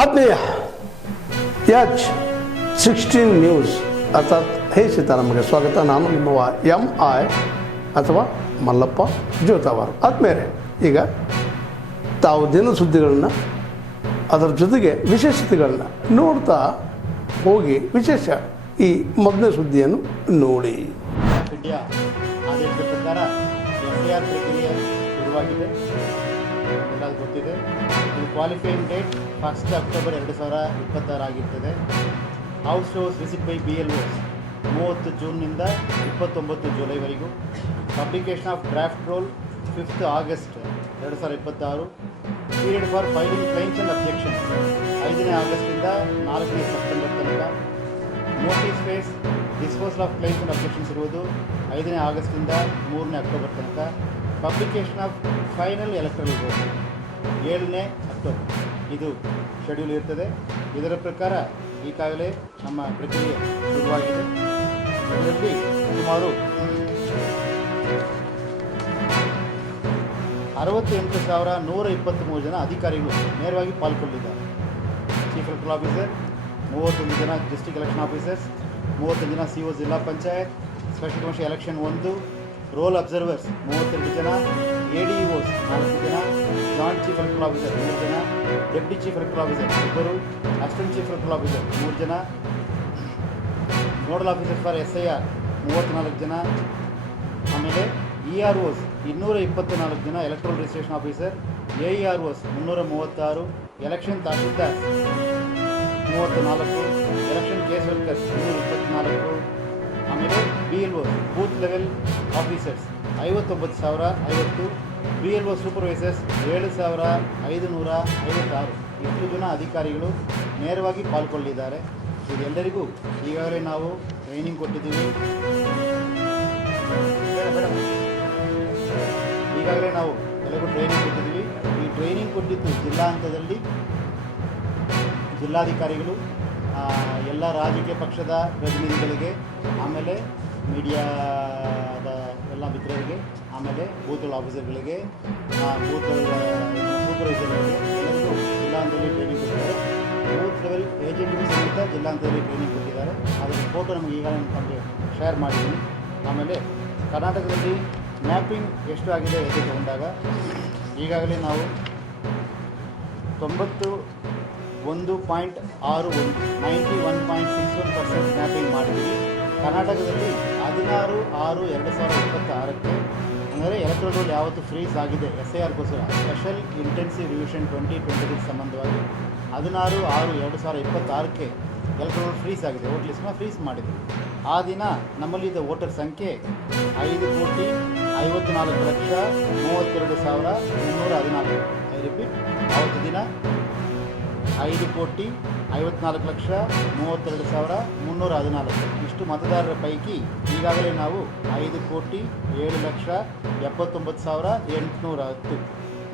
ಆತ್ಮೀಯ H16 news ಅರ್ಥಾತ್ ಹೇ ಸೀತಾರಾಮಗೆ ಸ್ವಾಗತ. ನಾನು ನಿಮ್ಮ MI ಅಥವಾ ಮಲ್ಲಪ್ಪ ಜೋತಾವಾರ್. ಆದ್ಮೇಲೆ ಈಗ ತಾವು ದಿನ ಸುದ್ದಿಗಳನ್ನ ಅದರ ಜೊತೆಗೆ ವಿಶೇಷತೆಗಳನ್ನ ನೋಡ್ತಾ ಹೋಗಿ ವಿಶೇಷ ಈ ಮೊದಲನೇ ಸುದ್ದಿಯನ್ನು ನೋಡಿ. ಇಂಡಿಯಾ ಆದೇಶದ ಪ್ರಕಾರ FIR ಪ್ರಕ್ರಿಯೆ ಶುರುವಾಗಿದೆ, ಎಲ್ಲ ಗೊತ್ತಿದೆ. ಇದು ಕ್ವಾಲಿಫೈಯಿಂಗ್ ಡೇಟ್ 1 ಅಕ್ಟೋಬರ್ 2026 ಆಗಿರ್ತದೆ. House shows visit by BLOs 30 ಜೂನ್ನಿಂದ 29 ಜುಲೈವರೆಗೂ. Publication of draft roll 5 August 2026. Period for filing claims and objections 5 ಆಗಸ್ಟಿಂದ 4 ಸೆಪ್ಟೆಂಬರ್ ತನಕ. Notice phase disposal of claims and objections ಇರುವುದು 5 ಆಗಸ್ಟಿಂದ 3 ಅಕ್ಟೋಬರ್ ತನಕ. Publication of final electoral roll 7 October ಇದು schedule ಇರ್ತದೆ. ಇದರ ಪ್ರಕಾರ ಈಗಾಗಲೇ ನಮ್ಮ ಪ್ರಕ್ರಿಯೆ ಶುರುವಾಗಿದೆ. ಇದರಲ್ಲಿ ಸುಮಾರು 68,123 ಜನ ಅಧಿಕಾರಿಗಳು ನೇರವಾಗಿ ಪಾಲ್ಗೊಂಡಿದ್ದಾರೆ. ಚೀಫ್ ಎಲೆಕ್ಟ್ರಲ್ ಆಫೀಸರ್ 31 ಜನ, ಡಿಸ್ಟ್ರಿಕ್ಟ್ ಎಲೆಕ್ಷನ್ ಆಫೀಸರ್ಸ್ 35 ಜನ, CO ಜಿಲ್ಲಾ panchayat, special commission election 1, roll observers 32 ಜನ, ADEOs 4 ಜನ, ಜಾಯಿಂಟ್ ಚೀಫ್ ಎಲೆಕ್ಟ್ರಲ್ ಆಫೀಸರ್ 3 ಜನ, deputy chief electoral officer 2, assistant chief electoral officer 3 ಜನ, ನೋಡಲ್ ಆಫೀಸರ್ ಫಾರ್ SIR 34 ಜನ, ಆಮೇಲೆ EROs 224 ಜನ, electoral registration officer, AEROs 336, election tahsildar 34, election case workers 224, ಆಮೇಲೆ BLOs booth level officers 59,050, BLO supervisors 7,556. ಇಷ್ಟು ಜನ ಅಧಿಕಾರಿಗಳು ನೇರವಾಗಿ ಪಾಲ್ಗೊಂಡಿದ್ದಾರೆ. ಇದೆಲ್ಲರಿಗೂ ಈಗಾಗಲೇ ನಾವು ಟ್ರೈನಿಂಗ್ ಕೊಟ್ಟಿದ್ದೀವಿ. ಈಗಾಗಲೇ ನಾವು ಎಲ್ಲರಿಗೂ ಟ್ರೈನಿಂಗ್ ಕೊಟ್ಟಿದ್ದೀವಿ. ಈ ಟ್ರೈನಿಂಗ್ ಕೊಟ್ಟಿದ್ದು ಜಿಲ್ಲಾ ಹಂತದಲ್ಲಿ ಜಿಲ್ಲಾಧಿಕಾರಿಗಳು, ಎಲ್ಲ ರಾಜಕೀಯ ಪಕ್ಷದ ಪ್ರತಿನಿಧಿಗಳಿಗೆ, ಆಮೇಲೆ ಮೀಡಿಯಾದ ಎಲ್ಲ ಮಿತ್ರರಿಗೆ, ಆಮೇಲೆ ಬೂತ್ ಆಫೀಸರ್ಗಳಿಗೆ, ಬೂತ್ ಸೂಪರ್ವೈಸರ್ಗಳಿಗೆ ಎಲ್ಲರಿಗೂ ಜಿಲ್ಲಾ ಹಂತದಲ್ಲಿ ಟ್ರೈನಿಂಗ್ ಕೊಟ್ಟಿದ್ದಾರೆ. ಬೂತ್ ಲೆವೆಲ್ ಏಜೆಂಟ್ಗೂ ಸಹಿತ ಜಿಲ್ಲಾ ಹಂತದಲ್ಲಿ ಟ್ರೈನಿಂಗ್ ಕೊಟ್ಟಿದ್ದಾರೆ. ಅದರ ಫೋಟೋ ನಮಗೆ ಈಗಾಗಲೇ ನಮಗೆ ಶೇರ್ ಮಾಡಿದ್ದೀನಿ. ಆಮೇಲೆ ಕರ್ನಾಟಕದಲ್ಲಿ ಮ್ಯಾಪಿಂಗ್ ಎಷ್ಟು ಆಗಿದೆ ಎಂದು ತಗೊಂಡಾಗ ಈಗಾಗಲೇ ನಾವು 91.61% ಮ್ಯಾಪಿಂಗ್ ಮಾಡಿದ್ದೀವಿ. ಕರ್ನಾಟಕದಲ್ಲಿ 16/6/2026 ಅಂದರೆ ಎಲೆಕ್ಟ್ರಲ್ ರೋಲ್ ಯಾವತ್ತು ಫ್ರೀಸ್ ಆಗಿದೆ SIRಗೋಸ್ಕರ ಸ್ಪೆಷಲ್ ಇಂಟೆನ್ಸಿವ್ ರಿವಿಷನ್ 2026 ಸಂಬಂಧವಾಗಿ 16/6/2026 ಎಲೆಕ್ಟ್ರಲ್ ರೋಲ್ ಫ್ರೀಸ್ ಆಗಿದೆ. ವೋಟ್ ಲಿಸ್ಟ್ನ ಫ್ರೀಸ್ ಮಾಡಿದ್ದೀವಿ. ಆ ದಿನ ನಮ್ಮಲ್ಲಿದ್ದ ವೋಟರ್ ಸಂಖ್ಯೆ 5,54,32,314. ಐ ರಿಪೀಟ್, ಆವತ್ತು ದಿನ 5,54,32,314. ಇಷ್ಟು ಮತದಾರರ ಪೈಕಿ ಈಗಾಗಲೇ ನಾವು 5,07,79,810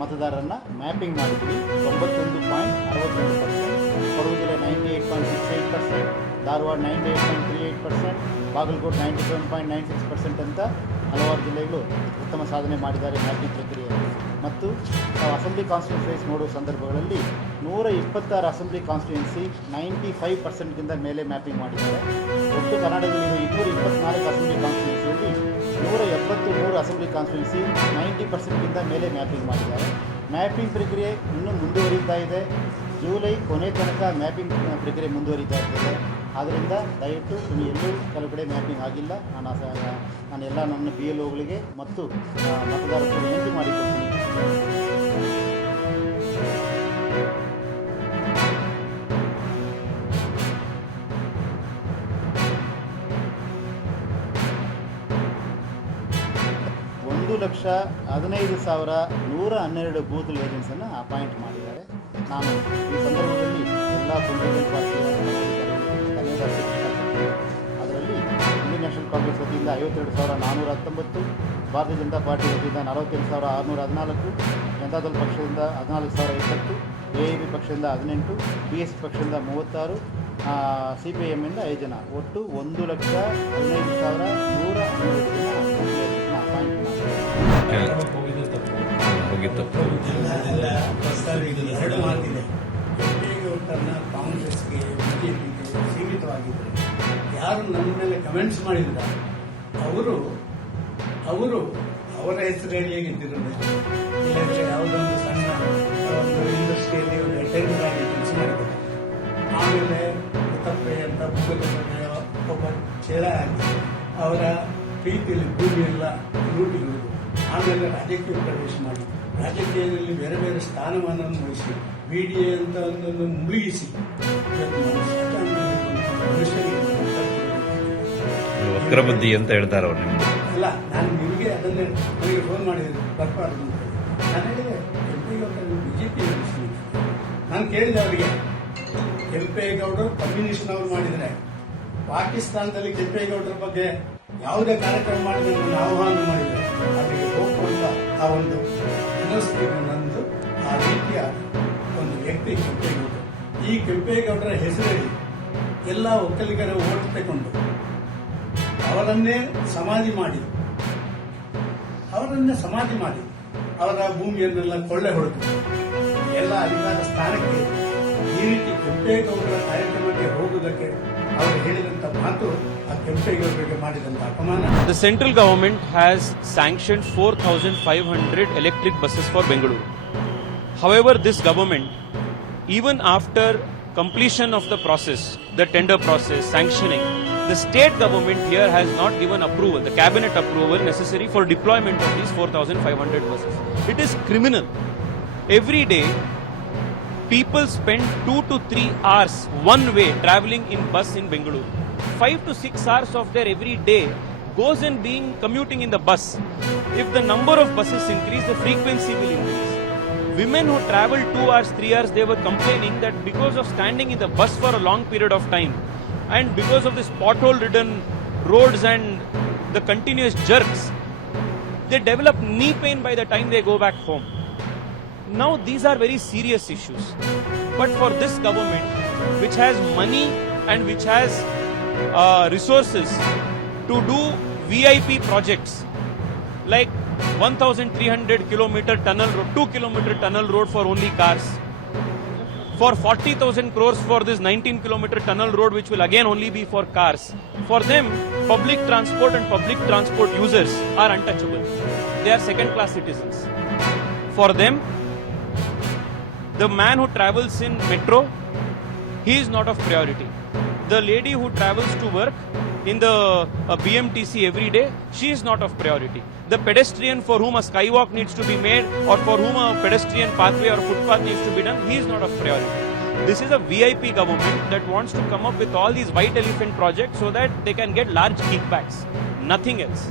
ಮತದಾರರನ್ನು ಮ್ಯಾಪಿಂಗ್ ಮಾಡಿದ್ವಿ. 91.62%, ಕೊಡಗು ಜಿಲ್ಲೆ 98.68%, ಧಾರವಾಡ 98.38%, ಬಾಗಲಕೋಟೆ 97.96% ಅಂತ ಹಲವಾರು ಜಿಲ್ಲೆಗಳು ಉತ್ತಮ ಸಾಧನೆ ಮಾಡಿದ್ದಾರೆ ಮ್ಯಾಪಿಂಗ್ ಪ್ರಕ್ರಿಯೆಯಲ್ಲಿ. ಮತ್ತು ಅಸೆಂಬ್ಲಿ ಕಾನ್ಸ್ಟಿಟ್ಯೂನ್ಸೀಸ್ ನೋಡುವ ಸಂದರ್ಭಗಳಲ್ಲಿ 126 ಅಸೆಂಬ್ಲಿ ಕಾನ್ಸ್ಟಿಟ್ಯೂನ್ಸಿ 95%ಗಿಂತ ಮೇಲೆ ಮ್ಯಾಪಿಂಗ್ ಮಾಡಿದ್ದಾರೆ. ಒಟ್ಟು ಕರ್ನಾಟಕದಲ್ಲಿರುವ 224 ಅಸೆಂಬ್ಲಿ ಕಾನ್ಸ್ಟಿಟ್ಯೂನ್ಸಿಯಲ್ಲಿ 173 ಅಸೆಂಬ್ಲಿ ಕಾನ್ಸ್ಟಿಟ್ಯೂನ್ಸಿ 90%ಗಿಂತ ಮೇಲೆ ಮ್ಯಾಪಿಂಗ್ ಮಾಡಿದ್ದಾರೆ. ಮ್ಯಾಪಿಂಗ್ ಪ್ರಕ್ರಿಯೆ ಇನ್ನೂ ಮುಂದುವರಿತಾ ಇದೆ. ಜುಲೈ ಕೊನೆ ತನಕ ಮ್ಯಾಪಿಂಗ್ ಪ್ರಕ್ರಿಯೆ ಮುಂದುವರಿತಾ ಇರ್ತದೆ. ಆದ್ದರಿಂದ ದಯವಿಟ್ಟು ಎಲ್ಲೂ ಕೆಲವು ಕಡೆ ಮ್ಯಾಪಿಂಗ್ ಆಗಿಲ್ಲ. ನಾನೆಲ್ಲ ನನ್ನ BLOಗಳಿಗೆ ಮತ್ತು ಮತದಾರರಿಗೆ ವಿನಂತಿ ಮಾಡಿಕೊಡ್ತೀನಿ. $1,15,112 ಬೂತ್ ಏಜೆಂಟ್ಸನ್ನು ಅಪಾಯಿಂಟ್ ಮಾಡಿದ್ದಾರೆ. ನಾನು ಈ ಸಂದರ್ಭದಲ್ಲಿ ಎಲ್ಲ ಪೊಲಿಟಿಕಲ್ ಪಾರ್ಟಿಯ ಧನ್ಯವಾದ. ಅದರಲ್ಲಿ ಇಂಡಿಯನ್ ನ್ಯಾಷನಲ್ ಕಾಂಗ್ರೆಸ್ ವತಿಯಿಂದ 52,419, ಭಾರತೀಯ ಜನತಾ ಪಾರ್ಟಿ ವತಿಯಿಂದ 48,614, ಜನತಾದಳ ಪಕ್ಷದಿಂದ 14,020, AAP ಪಕ್ಷದಿಂದ 18, BSP ಪಕ್ಷದಿಂದ 36, CPIMಯಿಂದ 5 ಜನ, ಒಟ್ಟು 1,15,112 ಜನ ಅಪಾಯಿಂಟ್ ಮಾಡಿದ್ದಾರೆ. ತನ್ನ ಕಾಂಗ್ರೆಸ್ಗೆ ಬಿಜೆಪಿಗೆ ಸೀಮಿತವಾಗಿದ್ದರೆ ಯಾರು ನನ್ನ ಮೇಲೆ ಕಮೆಂಟ್ಸ್ ಮಾಡಿದ್ದಾರೆ ಅವರು ಅವರು ಅವರ ಹೆಸರಲ್ಲಿ ಇದ್ದಿರಲಿಲ್ಲ. ಇಲ್ಲಾಂದರೆ ಯಾವುದೊಂದು ಸಣ್ಣ ಒಂದು ಇಂಡಸ್ಟ್ರಿಯಲ್ಲಿ ಒಂದು ಅಟೆಂಡರ್ ಆಗಿ ಕೆಲಸ ಮಾಡಿದ್ದಾರೆ. ಆಮೇಲೆ ಮುತ್ತಪ್ಪೆ ಅಂತ ಮುಖ್ಯಮಂತ್ರಿಯ ಒಬ್ಬ ಚೇಳ ಆಗಿ ಅವರ ಪ್ರೀತಿಯಲ್ಲಿ ಭೂಮಿಯೆಲ್ಲ ಲೂಟಿರುವುದು. ಆಮೇಲೆ ರಾಜಕೀಯ ಪ್ರವೇಶ ಮಾಡಿ ರಾಜಕೀಯದಲ್ಲಿ ಬೇರೆ ಬೇರೆ ಸ್ಥಾನಮಾನವನ್ನು ವಹಿಸಿ BDA ಅಂತ ಒಂದನ್ನು ಮುಳುಗಿಸಿ ವಕ್ರಬುದ್ಧಿ ಅಂತ ಹೇಳ್ತಾರೆ ಅವ್ರು ನಿಮ್ಗೆ. ಅಲ್ಲ, ನಾನು ನಿಮಗೆ ಅದನ್ನೇ ನನಗೆ ಫೋನ್ ಮಾಡಿದ್ರು ಬರಬಾರ್ದು ಅಂತ ಹೇಳಿ. ನಾನು ಹೇಳಿದೆ ಕೆಂಪೇಗೌಡರು BJP ನಾನು ಕೇಳಿದೆ ಅವರಿಗೆ, ಕೆಂಪೇಗೌಡರು ಕಮ್ಯುನಿಸ್ಟ್ನವರು ಮಾಡಿದರೆ ಪಾಕಿಸ್ತಾನದಲ್ಲಿ ಕೆಂಪೇಗೌಡರ ಬಗ್ಗೆ ಯಾವುದೇ ಕಾರ್ಯಕ್ರಮ ಮಾಡಿದ್ರೆ ನಾನು ಆಹ್ವಾನ ಮಾಡಿದರೆ ಅವರಿಗೆ ಹೋಗುವಂತ ಆ ಒಂದು ಮನಸ್ಥಿತಿ ನಂದು. ಆ ರೀತಿಯ ಒಂದು ವ್ಯಕ್ತಿ ಕೆಂಪೇಗೌಡರು. ಈ ಕೆಂಪೇಗೌಡರ ಹೆಸರಲ್ಲಿ ಎಲ್ಲ ಒಕ್ಕಲಿಗರ ಓಟ್ ತಗೊಂಡು ಅವರನ್ನೇ ಸಮಾಧಿ ಮಾಡಿ ಅವರ ಭೂಮಿಯನ್ನೆಲ್ಲ ಕೊಳ್ಳೆ ಹೊಡೆದು ಎಲ್ಲ ಅಧಿಕಾರ ಸ್ಥಾನಕ್ಕೆ ಈ ರೀತಿ ಕೆಂಪೇಗೌಡರ ಕಾರ್ಯಕ್ರಮಕ್ಕೆ ಹೋಗುವುದಕ್ಕೆ ಅವರು ಹೇಳಿದಂತ ಮಾತು ಆ ಕೆಂಪೇಗೌಡರಿಗೆ ಮಾಡಿದಂತ ಅಪಮಾನ. The central government has sanctioned 4,500 electric buses for Bengaluru. However, this government, even after completion of the process, the tender process, sanctioning, the state government here has not given approval, the cabinet approval necessary for deployment of these 4,500 buses. It is criminal. Every day, people spend 2 to 3 hours one way traveling in bus in Bengaluru. 5 to 6 hours of their every day goes in being commuting in the bus. If the number of buses increase, the frequency will increase. Women who travel 2 hours, 3 hours, they were complaining that because of standing in the bus for a long period of time and because of this pothole-ridden roads and the continuous jerks, they develop knee pain by the time they go back home. Now these are very serious issues. But for this government, which has money and which has resources to do VIP projects like 1,300 kilometer tunnel road, 2 kilometer tunnel road for only cars, for 40,000 crores for this 19 kilometer tunnel road which will again only be for cars. For them, public transport and public transport users are untouchable. They are second class citizens. For them, the man who travels in metro, he is not of priority. The lady who travels to work in the BMTC every day, she is not of priority. The pedestrian for whom a skywalk needs to be made or for whom a pedestrian pathway or footpath needs to be done, he is not of priority. This is a VIP government that wants to come up with all these white elephant projects so that they can get large kickbacks. Nothing else.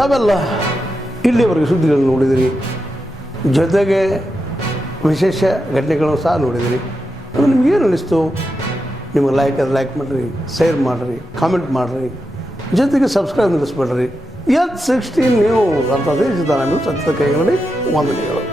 ತಾವೆಲ್ಲ ಇಲ್ಲಿವರೆಗೆ ಸುದ್ದಿಗಳನ್ನು ನೋಡಿದಿರಿ, ಜೊತೆಗೆ ವಿಶೇಷ ಘಟನೆಗಳನ್ನು ಸಹ ನೋಡಿದಿರಿ. ಅದು ನಿಮಗೇನು ಅನ್ನಿಸ್ತು? ನಿಮಗೆ ಲೈಕ್ ಮಾಡಿರಿ, ಶೇರ್ ಮಾಡಿರಿ, ಕಾಮೆಂಟ್ ಮಾಡಿರಿ, ಜೊತೆಗೆ ಸಬ್ಸ್ಕ್ರೈಬ್ ನಿಲ್ಲಿಸ್ಬೇಡ್ರಿ. H16 ನ್ಯೂಸ್ ಅರ್ಥಾತ್ ಸತ್ಯದ ಕೈಗಳಲ್ಲಿ ವಂದನೆಗಳು.